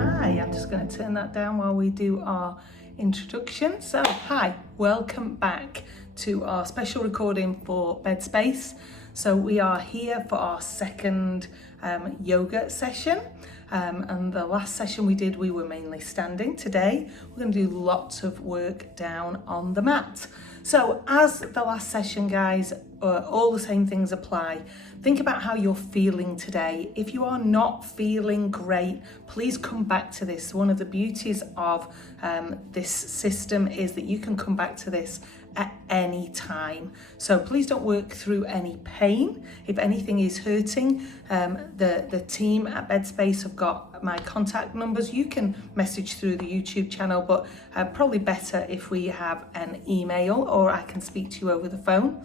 Hi, I'm just going to turn that down while we do our introduction. So, hi, welcome back to our special recording for Bed Space. So we are here for our second yoga session. And the last session we did, we were mainly standing. Today, we're going to do lots of work down on the mat. So as the last session, guys, all the same things apply. Think about how you're feeling today. If you are not feeling great, please come back to this. One of the beauties of this system is that you can come back to this at any time. So please don't work through any pain. If anything is hurting, the team at Bed Space have got my contact numbers. You can message through the YouTube channel, but probably better if we have an email or I can speak to you over the phone.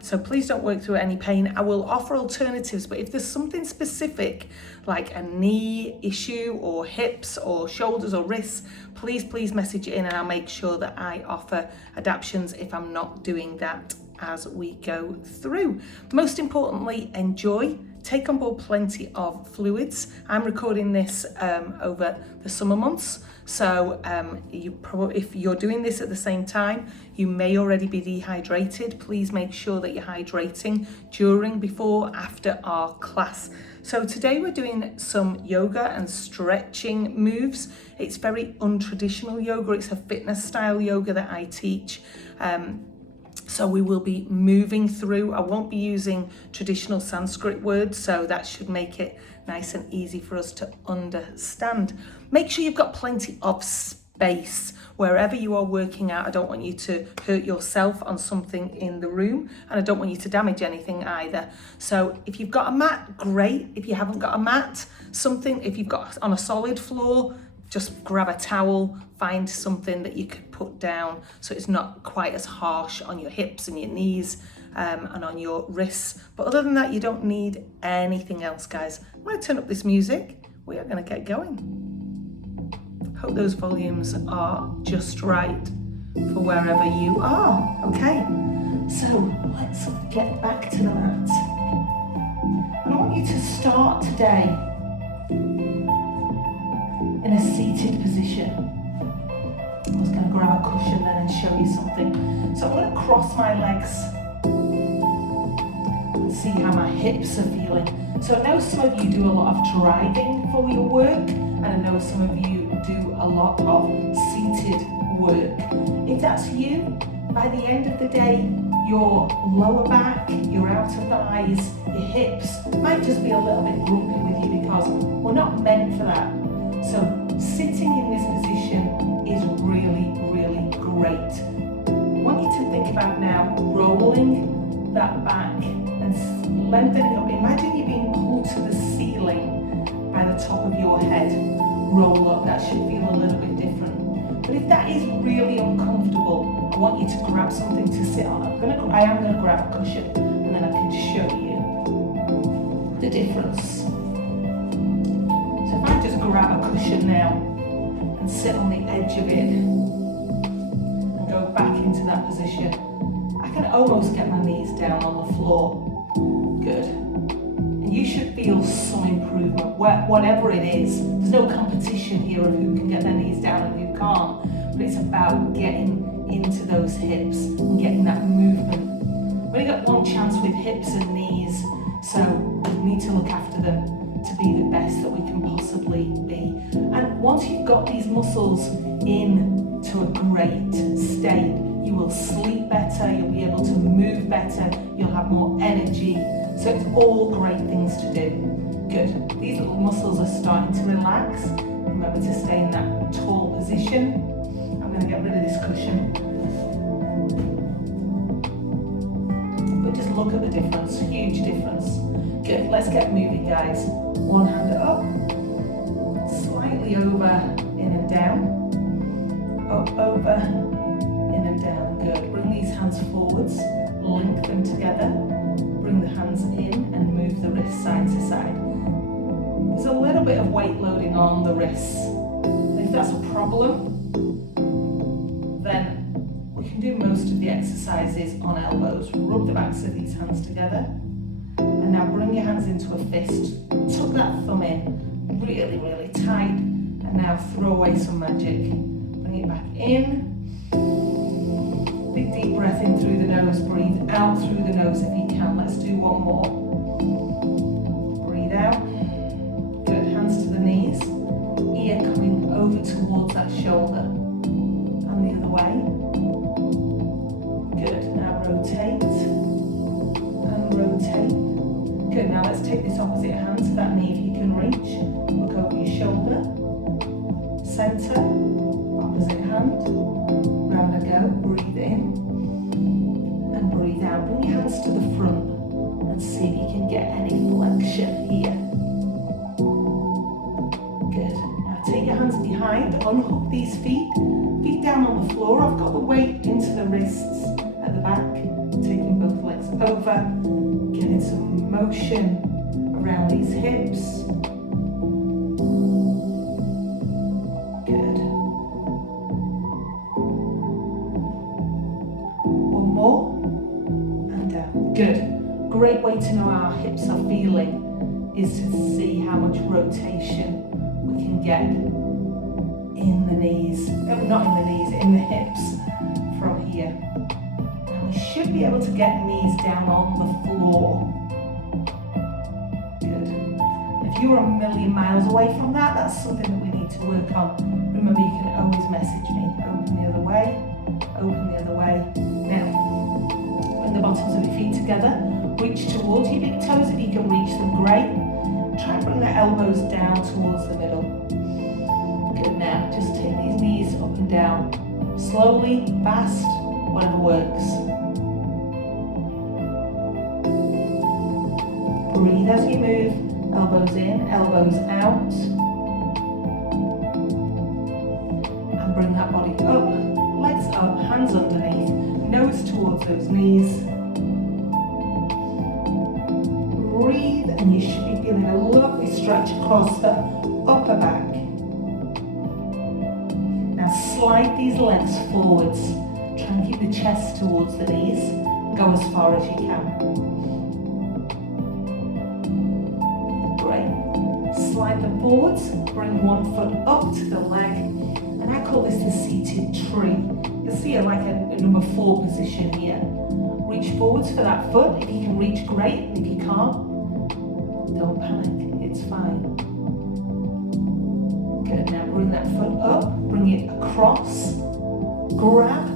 So please don't work through any pain. I will offer alternatives, but if there's something specific like a knee issue or hips or shoulders or wrists, please message it in and I'll make sure that I offer adaptations if I'm not doing that as we go through. Most importantly, enjoy. Take on board plenty of fluids. I'm recording this over the summer months, so if you're doing this at the same time, you may already be dehydrated. Please make sure that you're hydrating during, before, after our class. So today we're doing some yoga and stretching moves. It's very untraditional yoga. It's a fitness style yoga that I teach. So we will be moving through. I won't be using traditional Sanskrit words, so that should make it nice and easy for us to understand. Make sure you've got plenty of space wherever you are working out. I don't want you to hurt yourself on something in the room, and I don't want you to damage anything either. So if you've got a mat, great. If you haven't got a mat, if you've got on a solid floor, just grab a towel, find something that you could put down so it's not quite as harsh on your hips and your knees and on your wrists. But other than that, you don't need anything else, guys. I'm going to turn up this music. We are going to get going. Hope those volumes are just right for wherever you are. Okay, so let's get back to the mat. I want you to start today in a seated position. I was going to grab a cushion then and show you something. So I'm going to cross my legs and see how my hips are feeling. So I know some of you do a lot of driving for your work, and I know some of you do a lot of seated work. If that's you, by the end of the day, your lower back, your outer thighs, your hips might just be a little bit grumpy with you because we're not meant for that. So sitting in this position is really, really great. I want you to think about now rolling that back and lengthening up. Imagine you being pulled to the ceiling by the top of your head. Roll up, that should feel a little bit different. But if that is really uncomfortable, I want you to grab something to sit on. I am going to grab a cushion and then I can show you the difference. So if I just grab a cushion now and sit on the edge of it and go back into that position, I can almost get my knees down on the floor. Good. And you should feel some improvement, whatever it is. There's no competition here of who can get their knees down and who can't, but it's about getting into those hips and getting that movement. We only got one chance with hips and knees, so we need to look after them to be the best that we can possibly be. And once you've got these muscles into a great state, you will sleep better, you'll be able to move better, you'll have more energy. So it's all great things to do. Good. These little muscles are starting to relax. Remember to stay in that tall position. I'm going to get rid of this cushion. But just look at the difference, huge difference. Good, let's get moving, guys. One hand up, slightly over, in and down, up, over, in and down. Good, bring these hands forwards, link them together, bring the hands in and move the wrists side to side. There's a little bit of weight loading on the wrists. If that's a problem, then we can do most of the exercises on elbows. Rub the backs of these hands together. And now bring your hands into a fist. Tuck that thumb in really, really tight And now throw away some magic. Bring it back in. Big deep breath in through the nose, breathe out through the nose if you can. Let's do one more. Breathe out. Good, hands to the knees. Ear coming over towards that shoulder. And the other way. Good, now rotate. And rotate. Good, now let's take this opposite hand to that knee if you can reach. Look over your shoulder. Center, opposite hand. Round I go, breathe in. And breathe out. Bring your hands to the front and see if you can get any flexion here. Good. Now take your hands behind, unhook these feet. Feet down on the floor. I've got the weight into the wrists at the back. Taking both legs over. Getting some motion around these hips. Good. One more. And down. Good. Great way to know how our hips are feeling is to see how much rotation we can get in the knees. Not in the knees, in the hips from here. And we should be able to get knees down on the floor. Good. If you're a million miles away from that, that's something that we need to work on. Remember, you can always message me. Open the other way, open the other way. Now, bring the bottoms of your feet together. Reach towards your big toes if you can reach them, great. Try and bring the elbows down towards the middle. Good, now just take these knees up and down. Slowly, fast, whatever works. Breathe as you move, elbows in, elbows out. And bring that body up, legs up, hands underneath, nose towards those knees. Breathe, and you should be feeling a lovely stretch across the upper back. Now slide these legs forwards. Try and keep the chest towards the knees. Go as far as you can. Great. Slide them forwards. Bring one foot up to the leg. And I call this the seated tree. You'll see it like a number 4 position here. Reach forwards for that foot. If you can reach, great. And if you can't, don't panic, it's fine. Good, now bring that foot up, bring it across, grab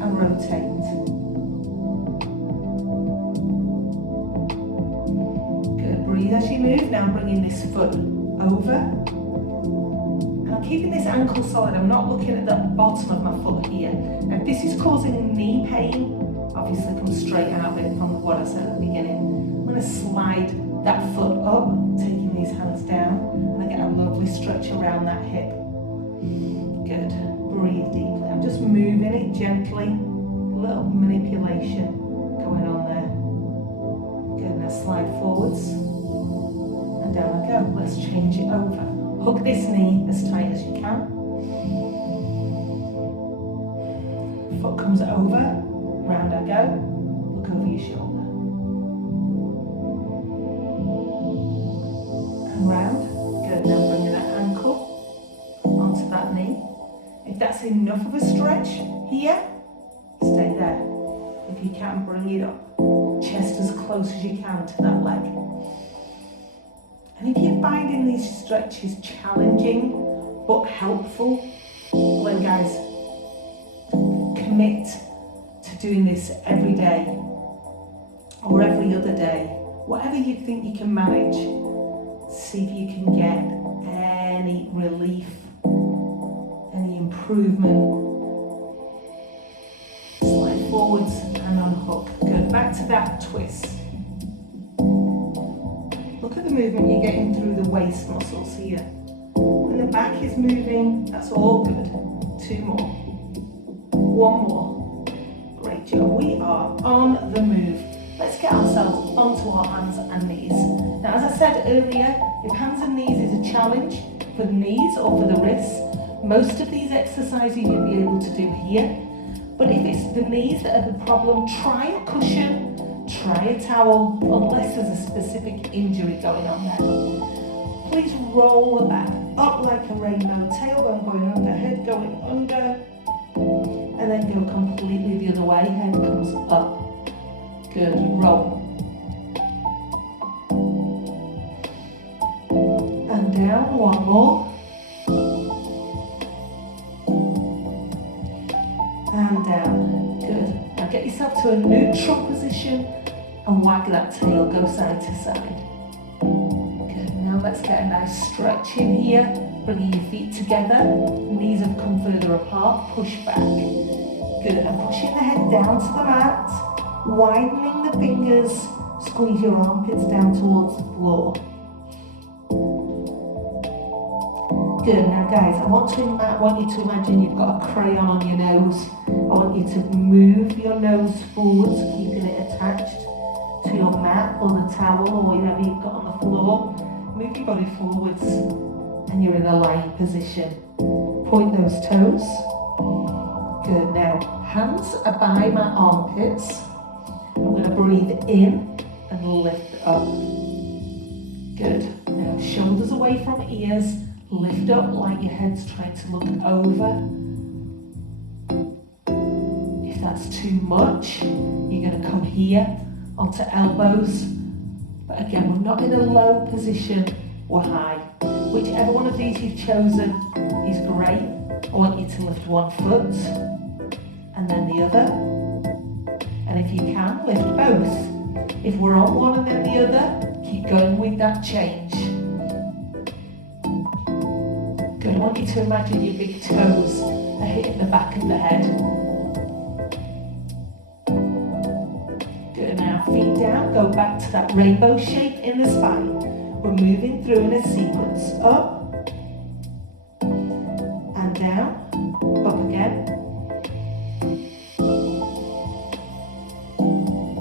and rotate. Good, breathe as you move. Now bringing this foot over. And I'm keeping this ankle solid, I'm not looking at the bottom of my foot here. Now if this is causing knee pain, obviously come straight out of it from what I said at the beginning. I'm going to slide that foot up, taking these hands down, and I get a lovely stretch around that hip. Good. Breathe deeply. I'm just moving it gently. A little manipulation going on there. Good. Now slide forwards. And down I go. Let's change it over. Hook this knee as tight as you can. Foot comes over. Round I go. Look over your shoulder. Round. Good, now bring that ankle onto that knee. If that's enough of a stretch here, stay there. If you can, bring it up. Chest as close as you can to that leg. And if you're finding these stretches challenging but helpful, well guys, commit to doing this every day or every other day. Whatever you think you can manage. See if you can get any relief, any improvement. Slide forwards and unhook. Good, back to that twist. Look at the movement you're getting through the waist muscles here. When the back is moving, that's all good. 2 more. 1 more. Great job. We are on the move. Let's get ourselves onto our hands and knees. Now, as I said earlier, if hands and knees is a challenge for the knees or for the wrists, most of these exercises you'll be able to do here. But if it's the knees that are the problem, try a cushion, try a towel, unless there's a specific injury going on there. Please roll the back. up like a rainbow, tailbone going under, head going under, and then go completely the other way, head comes up. Good, roll. And down, one more. And down, good. Now get yourself to a neutral position and wag that tail, go side to side. Good, now let's get a nice stretch in here, bringing your feet together, knees have come further apart, push back. Good, and pushing the head down to the mat, widening the fingers, squeeze your armpits down towards the floor. Good, now guys, I want you to imagine you've got a crayon on your nose. I want you to move your nose forwards, keeping it attached to your mat or the towel or whatever you've got on the floor. Move your body forwards and you're in a lying position. Point those toes. Good, now hands are by my armpits. I'm going to breathe in and lift up. Good, now shoulders away from ears. Lift up like your head's trying to look over. If that's too much, you're going to come here onto elbows. But again, we're not in a low position, we're high. Whichever one of these you've chosen is great. I want you to lift one foot and then the other. And if you can, lift both. If we're on one and then the other, keep going with that change. Good, I want you to imagine your big toes are hitting the back of the head. Good, now feet down, go back to that rainbow shape in the spine. We're moving through in a sequence. Up, and down, up again,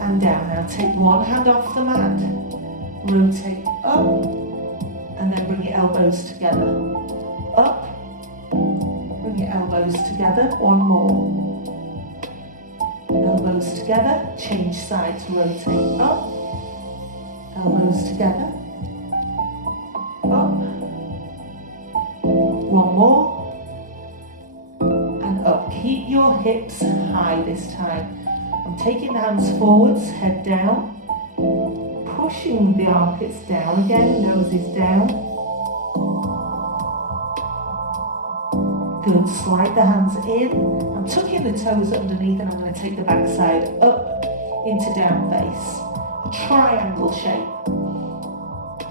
and down. Now take one hand off the mat, rotate up, and then bring your elbows together. Up, bring your elbows together, one more. Elbows together, change sides, rotate up, elbows together, up, one more, and up. Keep your hips high this time. I'm taking the hands forwards, head down, pushing the armpits down again, nose is down. Good, slide the hands in. I'm tucking the toes underneath and I'm going to take the back side up into down face. A triangle shape.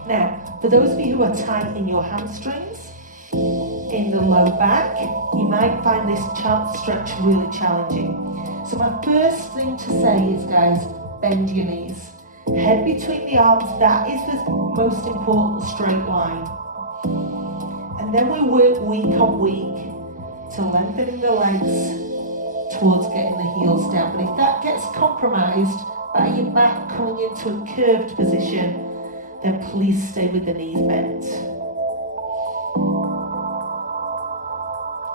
Now, for those of you who are tight in your hamstrings, in the low back, you might find this stretch really challenging. So my first thing to say is, guys, bend your knees. Head between the arms, that is the most important straight line. And then we work week on week to lengthening the legs towards getting the heels down. But if that gets compromised by your back coming into a curved position, then please stay with the knees bent.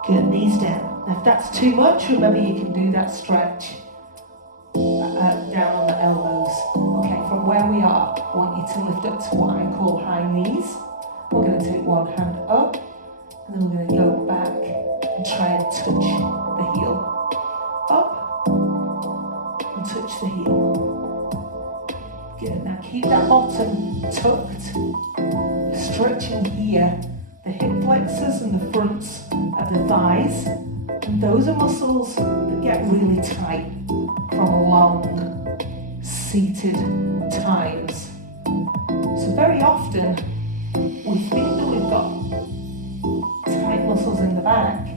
Good, knees down. Now if that's too much, remember you can do that stretch down on the elbows. Okay, from where we are, I want you to lift up to what I call high knees. We're going to take one hand up, and then we're going to go back and try and touch the heel. Up, and touch the heel. Good, now keep that bottom tucked. Stretching here, the hip flexors and the fronts of the thighs. And those are muscles that get really tight from long seated times. So very often we think that we've got tight muscles in the back,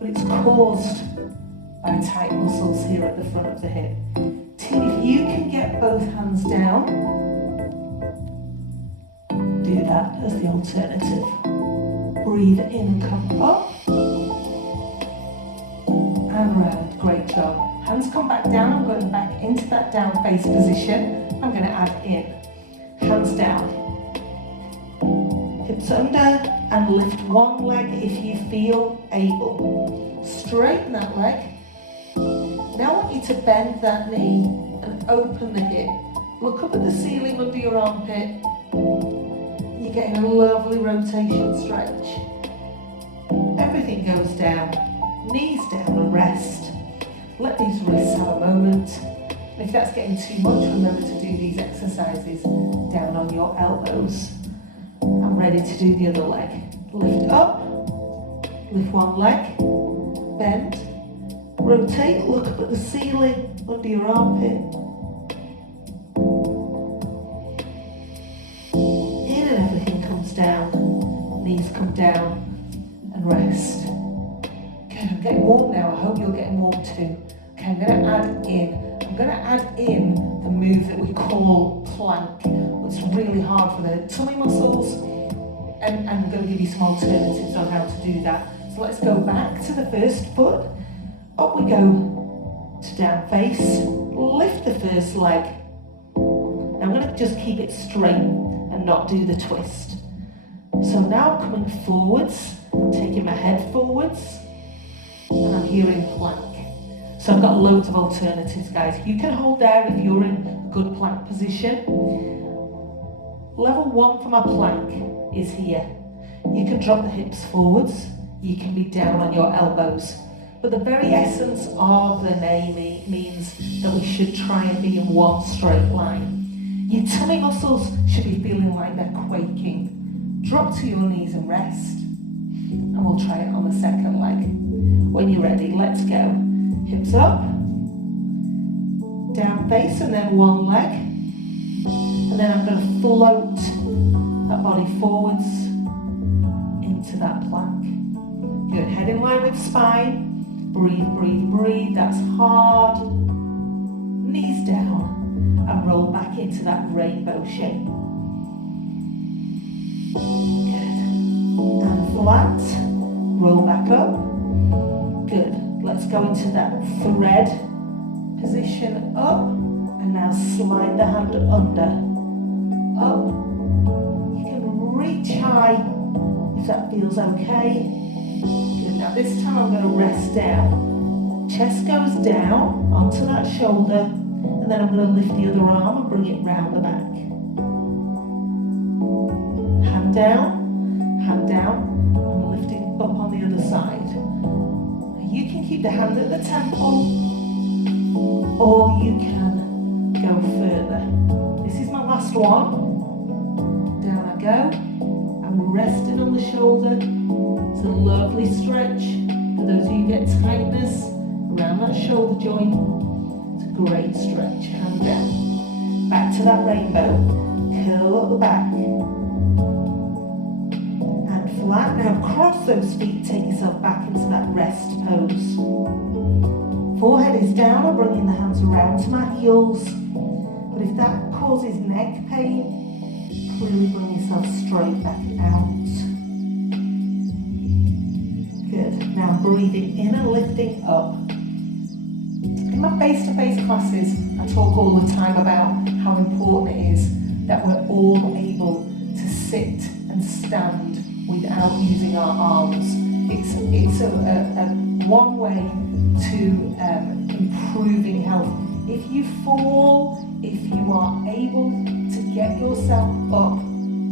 but it's caused by tight muscles here at the front of the hip. Team, if you can get both hands down, do that as the alternative. Breathe in and come up and round. Great job. Hands come back down. I'm going back into that down face position. I'm going to add in. Hands down. Hips under and lift one leg if you feel able. Straighten that leg. Now I want you to bend that knee and open the hip. Look up at the ceiling under your armpit. You're going getting a lovely rotation stretch. Everything goes down, knees down and rest. Let these wrists have a moment. And if that's getting too much, remember to do these exercises down on your elbows. I'm ready to do the other leg. Lift up, lift one leg, bend, rotate, look up at the ceiling, under your armpit. In and everything comes down, knees come down and rest. Good, I'm getting warm now, I hope you're getting warm too. Okay, I'm going to add in the move that we call plank. It's really hard for the tummy muscles, and I'm going to give you some alternatives on how to do that. So let's go back to the first foot. Up we go to down face. Lift the first leg. Now I'm going to just keep it straight and not do the twist. So now I'm coming forwards, I'm taking my head forwards, and I'm here in plank. So I've got loads of alternatives, guys. You can hold there if you're in a good plank position. Level 1 for my plank is here. You can drop the hips forwards. You can be down on your elbows. But the very essence of the name means that we should try and be in one straight line. Your tummy muscles should be feeling like they're quaking. Drop to your knees and rest. And we'll try it on the second leg. When you're ready, let's go. Hips up, down face, and then one leg. And then I'm going to float that body forwards into that plank. Good, head in line with spine. Breathe, breathe, breathe, that's hard. Knees down, and roll back into that rainbow shape. Good, and flat, roll back up. Good. Let's go into that thread position up, and now slide the hand under, up. You can reach high if that feels okay. Good, now this time I'm going to rest down. Chest goes down onto that shoulder, and then I'm going to lift the other arm and bring it round the back. Hand down, and lifting up on the other side. You can keep the hand at the temple, or you can go further. This is my last one. Down I go. I'm resting on the shoulder. It's a lovely stretch. For those of you who get tightness around that shoulder joint, it's a great stretch. Hand down. Back to that rainbow. Curl up the back. Flat. Now cross those feet, take yourself back into that rest pose. Forehead is down, I'm bringing the hands around to my heels. But if that causes neck pain, clearly bring yourself straight back out. Good. Now breathing in and lifting up. In my face-to-face classes, I talk all the time about how important it is that we're all able to sit and stand without using our arms. It's a one way to improving health. If you fall, if you are able to get yourself up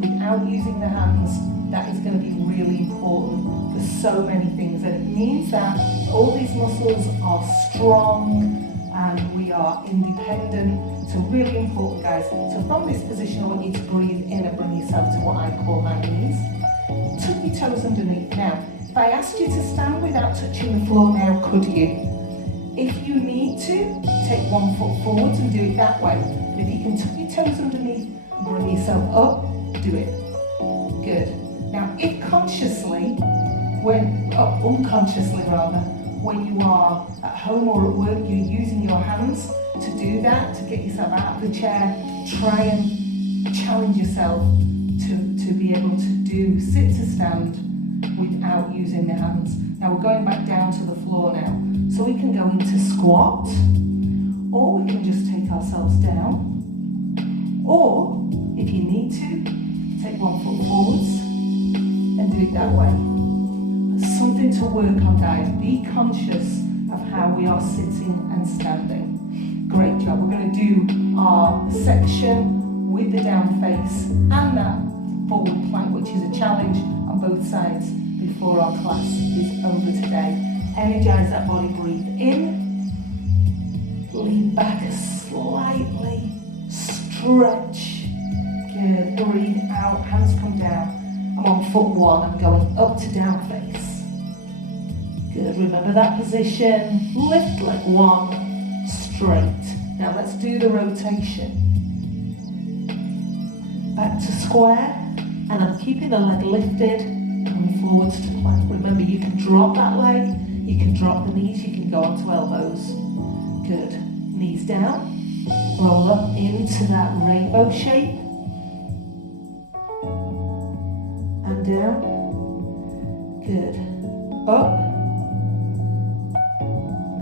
without using the hands, that is going to be really important for so many things. And it means that all these muscles are strong and we are independent. So really important, guys. So from this position, I want you to breathe in and bring yourself to what I call high knees. Tuck your toes underneath. Now, if I asked you to stand without touching the floor now, could you? If you need to, take 1 foot forwards and do it that way. But if you can tuck your toes underneath and bring yourself up, do it. Good. Now, if consciously, unconsciously rather, when you are at home or at work, you're using your hands to do that, to get yourself out of the chair, try and challenge yourself to be able to do sit to stand without using the hands. Now we're going back down to the floor now. So we can go into squat, or we can just take ourselves down, or if you need to, take 1 foot forwards and do it that way. That's something to work on, guys. Be conscious of how we are sitting and standing. Great job. We're going to do our section with the down face and that forward plank, which is a challenge on both sides before our class is over today. Energize that body, breathe in, lean back slightly, stretch, good, breathe out, hands come down. I'm on foot one, I'm going up to down face. Good, remember that position, lift like one, straight. Now let's do the rotation. Back to square, and I'm keeping the leg lifted, coming forwards to plank. Remember, you can drop that leg, you can drop the knees, you can go onto elbows. Good, knees down, roll up into that rainbow shape, and down, good, up,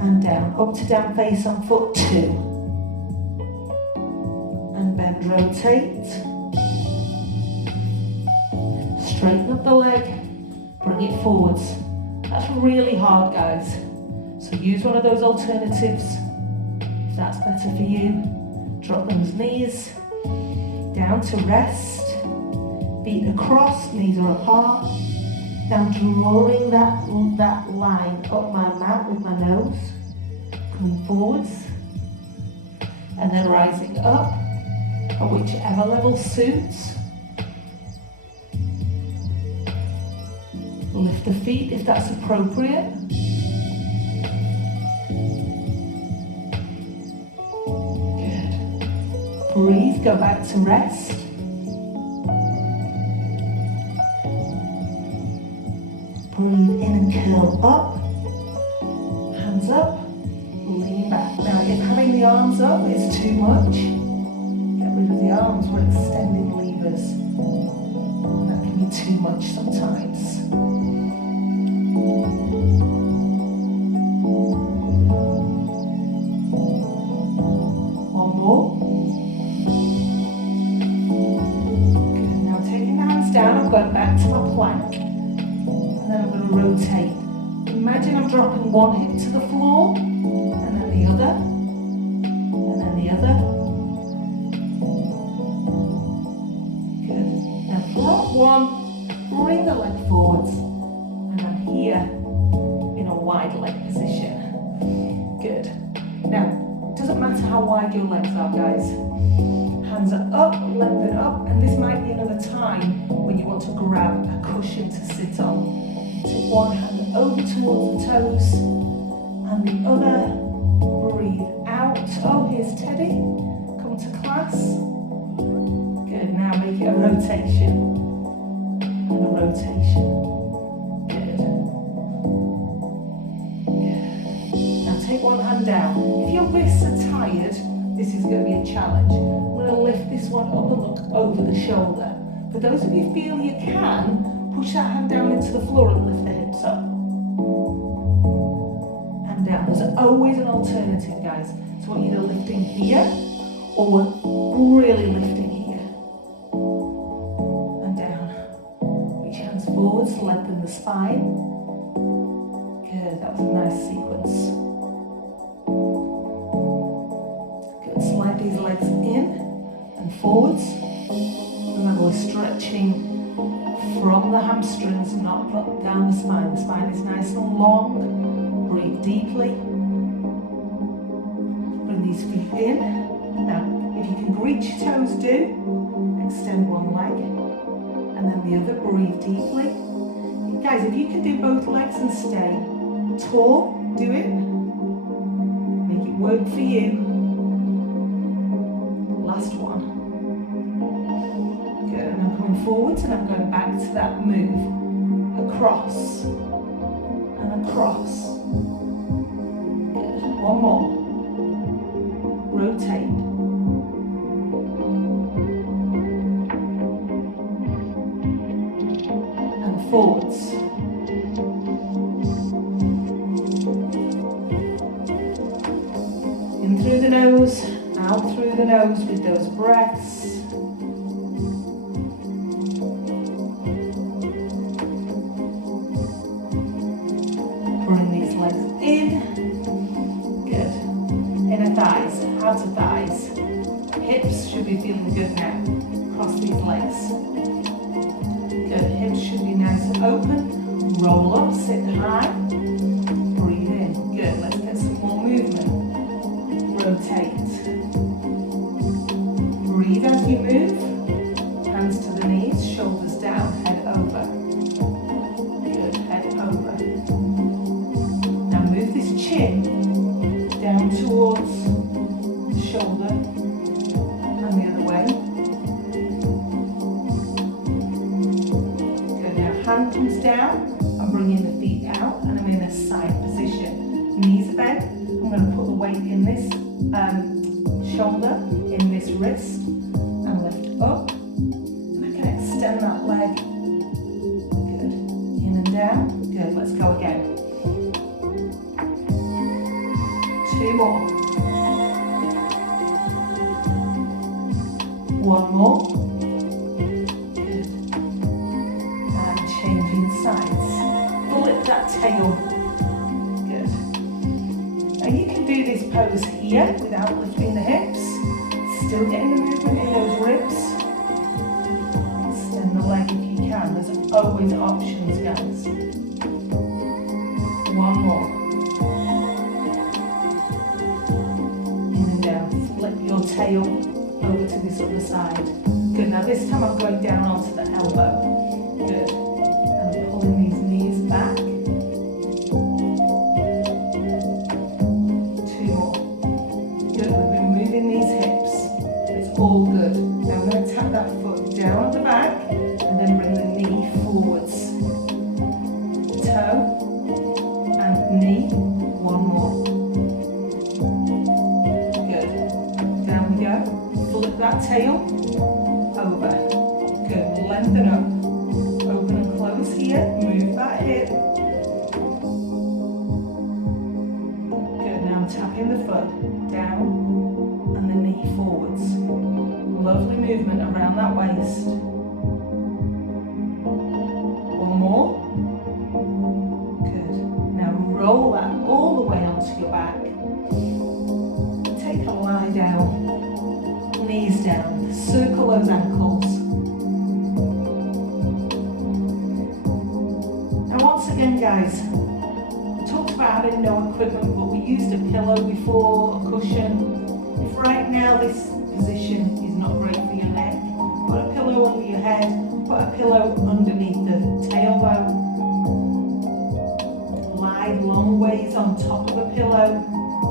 and down, up to down face on foot two, and bend, rotate, straighten up the leg, bring it forwards. That's really hard, guys, so use one of those alternatives if that's better for you. Drop those knees down to rest, feet across, knees are apart. Now drawing that line up my mat with my nose, coming forwards, and then rising up at whichever level suits. Lift the feet if that's appropriate. Good. Breathe, go back to rest. Breathe in and curl up. Hands up, lean back. Now if having the arms up is too much, get rid of the arms, we're extending levers. That can be too much sometimes. One more. Good. Now taking the hands down, I'm going back to my plank. And then I'm going to rotate. Imagine I'm dropping one hip to the floor, and then the other, and then the other. Good. Now drop one, bring the leg forwards, and I'm here in a wide leg position. Good. Now, it doesn't matter how wide your legs are, guys. Hands are up, lengthen up, and this might be another time when you want to grab a cushion to sit on. Take one hand over towards the toes, and the other. Breathe out. Oh, here's Teddy. Come to class. Good. Now make it a rotation. And a rotation. Good. Now take one hand down. If your wrists are tired, this is going to be a challenge. I'm going to lift this one up and look over the shoulder. For those of you who feel you can, push that hand down into the floor and lift the hips up. And down. There's always an alternative, guys. So we're either lifting here or we're really lifting here. And down. Reach hands forwards, lengthen the spine. Good, that was a nice sequence. Good, slide these legs in and forwards. Remember, we're stretching from the hamstrings, not down the spine. The spine is nice and long. Breathe deeply. Bring these feet in. Now, if you can reach your toes, do. Extend one leg. And then the other, breathe deeply. Guys, if you can do both legs and stay tall, do it. Make it work for you. Last one. Good, and I'm coming forwards and I'm going back to that move. Across. And across. Good, one more. Rotate. And forwards. In through the nose, out through the nose with those breaths. Bring these legs in. Good. Inner thighs, outer thighs. Hips should be feeling good now. Cross these legs. open, roll up, sit high, breathe in. Good, let's get some more movement. Rotate. Breathe as you move. Hands to the knees, shoulders down, head over. Good, head over. Now move this chin down towards the shoulder and the other way. Good, now hand comes down. I'm bringing the feet out and I'm in a side position. Knees are bent. I'm going to put the weight in this shoulder, in this wrist, and lift up. And I can extend that leg. Good. In and down. Good. Let's go again. 2 more. 1 more. Good. And changing sides. Flip that tail. Good. Now you can do this pose here without lifting the hips. Still getting the movement in those ribs. Extend the leg if you can. There's always options, guys. 1 more. In and down. Flip your tail over to this other side. Good. Now this time I'm going down onto the elbow. Good. And I'm pulling these knees back. 2 more. Good. We've been moving these hips. It's all good. Now I'm going to tap that foot down at the back and then bring the knee forwards. Toe and knee. 1 more. Good. Down we go. Flip that tail over. Good. Lengthen up. Open and close here. Move that hip. Good. Now I'm tapping the foot down and the knee forwards. Lovely movement around that waist. 1 more. Good. Now roll that all the way onto your back. Take a lie down. Knees down. Circle those ankles. Now once again, guys, I talked about having no equipment, but we used a pillow before, a cushion. If right now this position is not great for your neck, put a pillow under your head, put a pillow underneath the tailbone. Lie long ways on top of a pillow.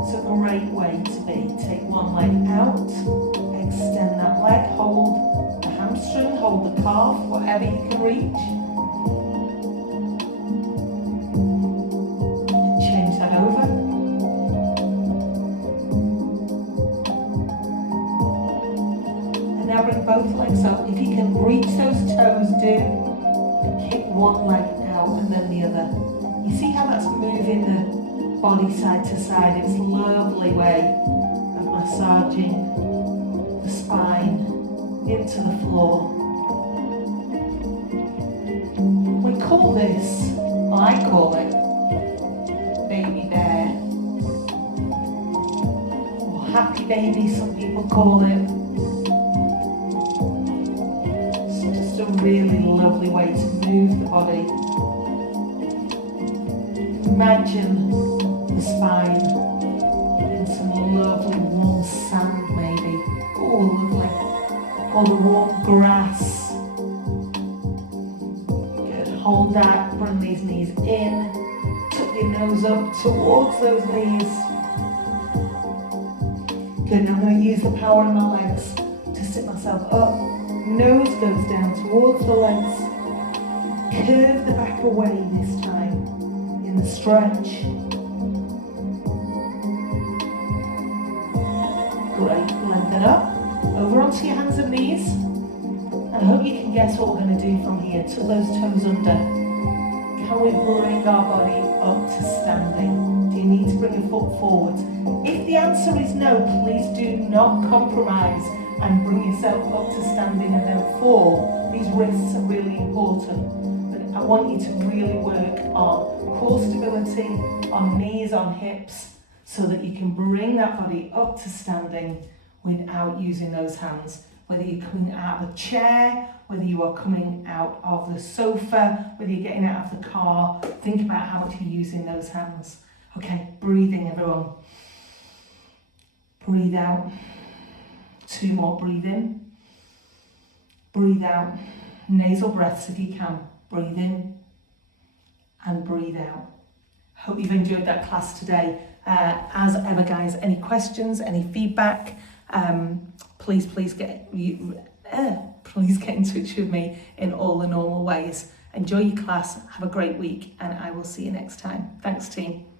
It's a great way to be. Take one leg out, extend that leg, hold the hamstring, hold the calf, whatever you can reach. And change that over. And now bring both legs up. If you can reach those toes, do. And kick one leg out and then the other. You see how that's moving the body side to side? It's a lovely way of massaging the spine into the floor. We call this, I call it, baby bear. Or happy baby, some people call it. It's just a really lovely way to move the body. Imagine the spine in some lovely warm sand maybe. Oh, lovely. Or the warm grass. Good. Hold that, bring these knees in. Tuck your nose up towards those knees. Good, now I'm going to use the power in my legs to sit myself up. Nose goes down towards the legs. Curve the back away this time. In the stretch. Great, lengthen up. Over onto your hands and knees. And I hope you can guess what we're going to do from here. Tuck those toes under. Can we bring our body up to standing? Do you need to bring your foot forward? If the answer is no, please do not compromise and bring yourself up to standing and then fall. These wrists are really important. But I want you to really work on core stability, on knees, on hips, so that you can bring that body up to standing without using those hands. whether you're coming out of a chair, whether you are coming out of the sofa, whether you're getting out of the car. Think about how much you're using those hands. Okay, breathing, everyone. Breathe out. 2 more, breathe in. Breathe out. Nasal breaths if you can. Breathe in and breathe out. Hope you've enjoyed that class today. As ever, guys, any questions, any feedback, please get in touch with me in all the normal ways. Enjoy your class, have a great week, and I will see you next time. Thanks, team.